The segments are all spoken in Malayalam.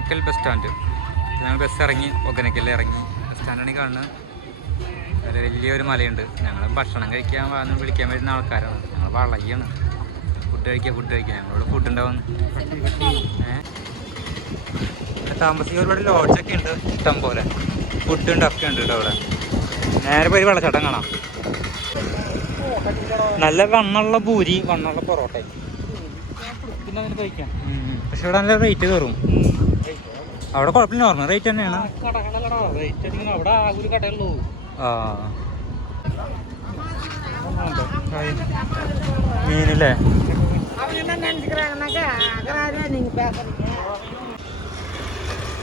ഒഗനക്കൽ ബസ് സ്റ്റാൻഡ് ഞങ്ങൾ ബസ് ഇറങ്ങി ഒഗനക്കൽ ഇറങ്ങി. ബസ് സ്റ്റാൻഡാണ് കാണുന്നത്. ഒരു വലിയൊരു മലയുണ്ട്. ഞങ്ങൾ ഭക്ഷണം കഴിക്കാൻ വന്ന് വിളിക്കാൻ വരുന്ന ആൾക്കാരാണ്. ഞങ്ങൾ വളയാണ്. ഫുഡ് കഴിക്കുക ഫുഡ് കഴിക്കുക ഞങ്ങളോട് ഫുഡ് ഉണ്ടാവും. ഏഹ് താമസിക്കുക ഒരുപാട് ലോഡ്ജൊക്കെ ഉണ്ട്. ഇഷ്ടം പോലെ. ഫുഡ് ഉണ്ടൊക്കെ ഉണ്ട് കേട്ടോ അവിടെ. നേരെ പോയി വെള്ളച്ചാട്ടം കാണാം. നല്ല വണ്ണുള്ള പൂരി വണ്ണുള്ള പൊറോട്ടയും കഴിക്കാം പക്ഷെ ഇവിടെ നല്ല റേറ്റ് കയറും അവിടെ കുഴപ്പമില്ല നോർമൽ റേറ്റ് തന്നെയാണ്. മീനില്ലേ?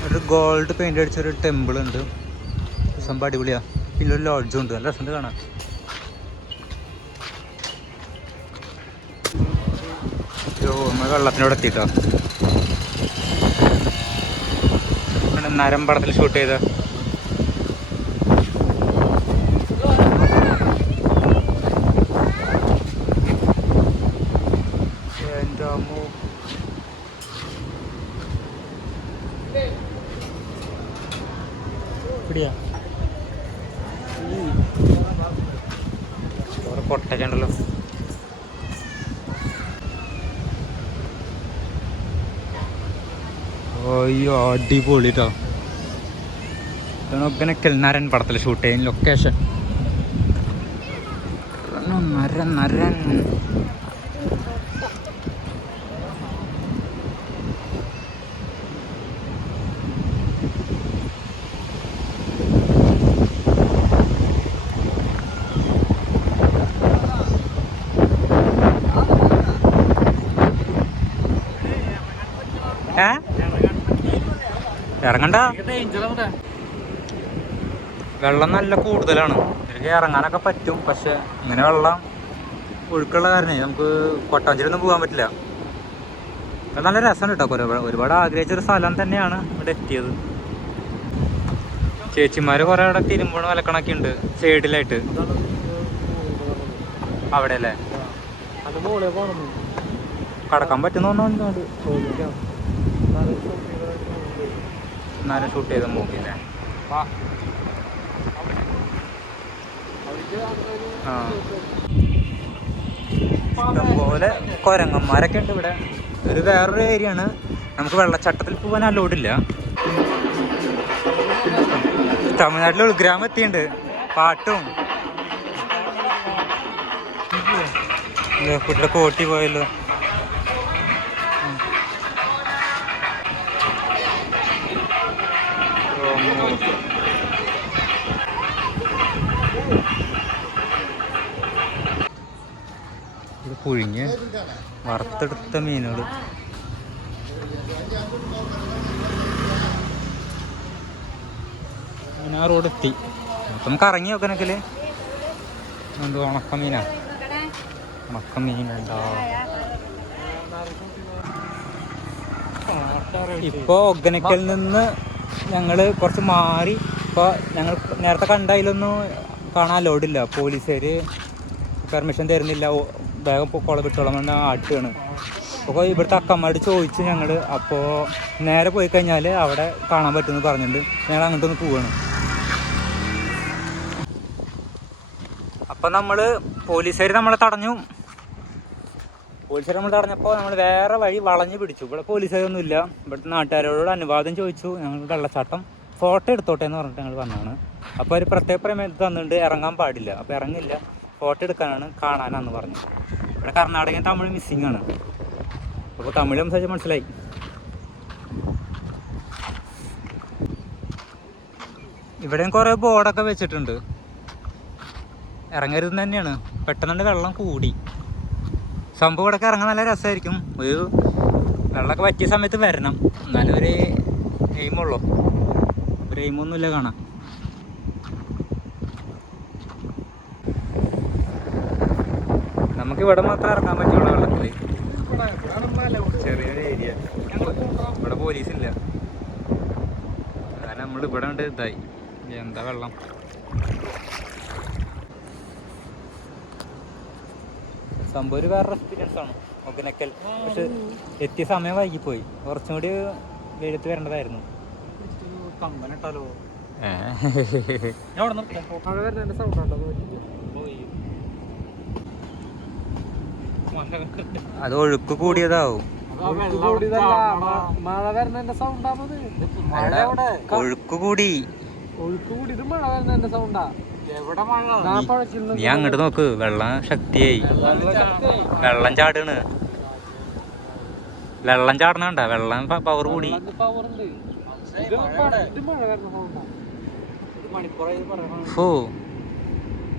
ഒരു ഗോൾഡ് പെയിന്റ് അടിച്ചൊരു ടെമ്പിൾ ഉണ്ട്. സംഭവം അടിപൊളിയാ. പിന്നെ ഒരു ലോഡ്ജും ഉണ്ട്. നല്ല രസമുണ്ട് കാണാൻ. വെള്ളത്തിനോട് എത്തിട്ടോ നരമ്പടത്തിൽ ഷൂട്ട് ചെയ്ത. എന്റെ അമ്മോ. പിടിയാ കുറെ പൊട്ടൊക്കെ ഉണ്ടല്ലോ അയ്യോ അടിപൊളി കേട്ടോ ഒക്കെനക്കൽ നരൻ പടത്തിൽ ഷൂട്ട് ചെയ്യുന്ന ലൊക്കേഷൻ നരൻ ഇറങ്ങണ്ട. വെള്ളം നല്ല കൂടുതലാണ്. ഇതിലേക്ക് ഇറങ്ങാനൊക്കെ പറ്റും പക്ഷെ ഇങ്ങനെ വെള്ളം ഒഴുക്കുള്ള കാരണേ നമുക്ക് കൊട്ടാഞ്ചേരിയൊന്നും പോകാൻ പറ്റില്ല. നല്ല രസമാണ് കേട്ടോ ഒരുപാട് ആഗ്രഹിച്ചൊരു സ്ഥലം തന്നെയാണ് ഇവിടെ എത്തിയത്. ചേച്ചിമാര് കുറെ അവിടെ തിരുമ്പോണ് വിലക്കണൊക്കെ ഉണ്ട് സൈഡിലായിട്ട്. അവിടെ അല്ലേ കടക്കാൻ പറ്റുന്ന എന്നാലും ഷൂട്ട് ചെയ്ത മൂവി ആ ഇഷ്ടംപോലെ കൊരങ്ങന്മാരൊക്കെ ഉണ്ട് ഇവിടെ. ഒരു വേറൊരു ഏരിയ ആണ്. നമുക്ക് വെള്ളച്ചാട്ടത്തിൽ പോകാൻ അലോഡില്ല തമിഴ്നാട്ടിൽ ഉൾഗ്രാമം എത്തിയിട്ടുണ്ട്. പാട്ടും. കുട്ടിയുടെ കോട്ടി പോയല്ലോ. ഇത് പുഴിഞ്ഞ് വറുത്തെടുത്ത മീനുകൾ അങ്ങനെ ആ റോഡ് എത്തി. അപ്പം നമുക്ക് ഇറങ്ങി നോക്കണക്കൽ എന്ത് ഉണക്ക മീനാ? ഉണക്ക മീനുണ്ടോ? ഇപ്പോൾ ഒഗനക്കൽ നിന്ന് ഞങ്ങൾ കുറച്ച് മാറി ഇപ്പൊ ഞങ്ങൾ നേരത്തെ കണ്ടതിലൊന്നും കാണാൻ ലോഡില്ല പോലീസുകാര് പെർമിഷൻ തരുന്നില്ല. വേഗം കുളം വിട്ടോളം പറഞ്ഞ ആട്ടുകയാണ് അപ്പോൾ ഇവിടുത്തെ അക്കന്മാരോട് ചോദിച്ചു ഞങ്ങൾ അപ്പോൾ നേരെ പോയി കഴിഞ്ഞാൽ അവിടെ കാണാൻ പറ്റുമെന്ന് പറഞ്ഞിട്ടുണ്ട്. ഞങ്ങൾ അങ്ങോട്ടൊന്ന് പോവാണ്. അപ്പം നമ്മൾ പോലീസുകാർ നമ്മളെ തടഞ്ഞു. പോലീസുകാർ നമ്മൾ തടഞ്ഞപ്പോൾ നമ്മൾ വേറെ വഴി വളഞ്ഞു പിടിച്ചു. ഇവിടെ പോലീസുകാരൊന്നും ഇല്ല. ഇവിടുത്തെ നാട്ടുകാരോട് അനുവാദം ചോദിച്ചു. ഞങ്ങൾ വെള്ളച്ചാട്ടം ഫോട്ടോ എടുത്തോട്ടെ എന്ന് പറഞ്ഞിട്ട് ഞങ്ങൾ വന്നതാണ്. അപ്പോൾ ഒരു പ്രത്യേക പ്രമേയത്തിൽ തന്നിട്ടുണ്ട്. ഇറങ്ങാൻ പാടില്ല. അപ്പോൾ ഇറങ്ങില്ല. ഫോട്ടോ എടുക്കാനാണ് കാണാനാന്ന് പറഞ്ഞു. ഇവിടെ കർണാടകയും തമിഴ് മിസ്സിംഗ് ആണ്. അപ്പോൾ തമിഴ് സംസാരിച്ച് മനസ്സിലായി. ഇവിടെയും കുറേ ബോർഡൊക്കെ വെച്ചിട്ടുണ്ട്. ഇറങ്ങരുത് തന്നെയാണ്. പെട്ടെന്ന് വെള്ളം കൂടി. സംഭവം ഇവിടെയൊക്കെ ഇറങ്ങാൻ നല്ല രസമായിരിക്കും ഒരു വെള്ളമൊക്കെ പറ്റിയ സമയത്ത് വരണം. എന്നാലും ഒരു എയിമുള്ളൂ ഒരു എയിമൊന്നുമില്ല കാണാൻ. നമുക്ക് ഇവിടെ മാത്രമേ ഇറങ്ങാൻ പറ്റുള്ളൂ വെള്ളത്തിൽ ചെറിയൊരു ഏരിയ ഇവിടെ പോലീസ് ഇല്ല കാരണം നമ്മൾ ഇവിടെ ഉണ്ട് ഇതായി. എന്താ വെള്ളം? സംഭവം ഒരു വേറെ എക്സ്പീരിയൻസ് ആണ്. ഒക്കനക്കൽ പക്ഷെ എത്തിയ സമയം വൈകിപ്പോയി. കുറച്ചും കൂടി വെയിലത്ത് വരേണ്ടതായിരുന്നു. കമ്പനിട്ടാലോ? ഏ. ഞാൻ അവിടെ നിർത്താം മഴ വരുന്നതിന്റെ സൗണ്ട് ഉണ്ടോ അത് ഒഴുക്ക് കൂടിയതാവും. മഴ വരുന്നതിന്റെ സൗണ്ടാണത് ഒഴുക്ക് കൂടി. നീ അങ്ങോട്ട് നോക്ക് വെള്ളം ശക്തിയായി. വെള്ളം ചാടണ്. വെള്ളം ചാടണണ്ട വെള്ളം പവർ കൂടി. പവർ ഉണ്ട് ഇത് മഴ- ഇത് മഴ വരുന്ന സൗണ്ടാ മണിക്കൂറായി പറയണം ഓ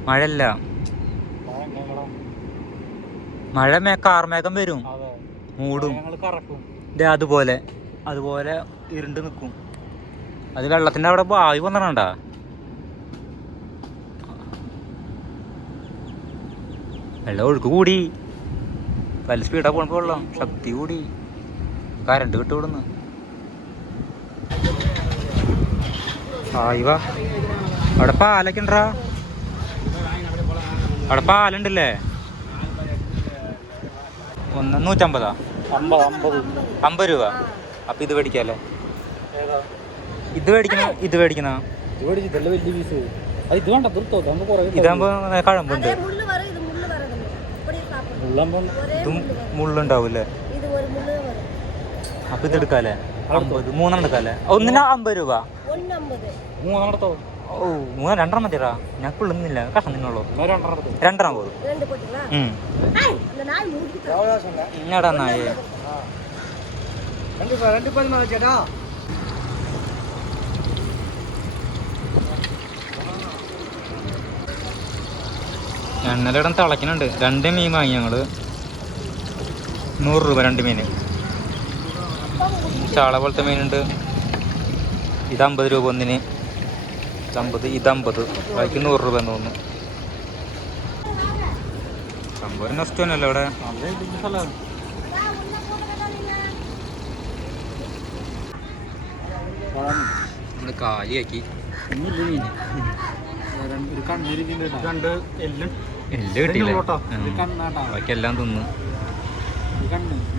മഴയല്ല മഴ കാർമേഘം വരും. മൂടും. അതുപോലെ അതുപോലെ ഇരുണ്ട് നിൽക്കും അത് വെള്ളത്തിന്റെ അവിടെ ബാവി വന്നണണ്ട വെള്ളം ഒഴുക്ക് കൂടി. പല സ്പീഡാ പോണപ്പോൾ വെള്ളം ശക്തി കൂടി. കരണ്ട് കിട്ടുവിടുന്ന് ആയിവാ. അവിടെ പാലൊക്കെ ഉണ്ടാ അവിടെ പാലുണ്ടല്ലേ? ഒന്ന്. നൂറ്റമ്പതാ? അമ്പത് രൂപ. അപ്പൊ ഇത് മേടിക്കാല്ലേ? ഇത് മേടിക്കണ? ഇത് മേടിക്കണ? ഇതാകുമ്പോ കഴമ്പുണ്ട്. അപ്പൊ ഇതെടുക്കാല്ലേ അമ്പത്. മൂന്നെണ്ണം എടുക്കാല്ലേ? ഒന്നിനാ അമ്പത് രൂപ. മൂന്നെണ്ണം എടുത്തോ? ഓ മൂന്ന് രണ്ടെണ്ണം മതിടാ ഞാൻ കൊള്ളുന്നില്ല രണ്ടര തിന്നുള്ളൂ രണ്ടെണ്ണം പോകും നായ തിളക്കുന്നുണ്ട് രണ്ട് മീൻ വാങ്ങി ഞങ്ങൾ. നൂറ് രൂപ രണ്ട് മീൻ ചാള പോലത്തെ മീനുണ്ട്. ഇത് അമ്പത് രൂപ ഒന്നിന്. ഇതമ്പത് ഇതമ്പത്. ബാക്കി നൂറ് രൂപ എന്ന് തോന്നുന്നു. സംഭവം നഷ്ടം തന്നെയല്ലേ ഇവിടെ നമ്മൾ കാലിയാക്കി. എല്ലും. കിട്ടിയില്ലേ? ബാക്കി എല്ലാം തിന്നു. കണ്ണ്.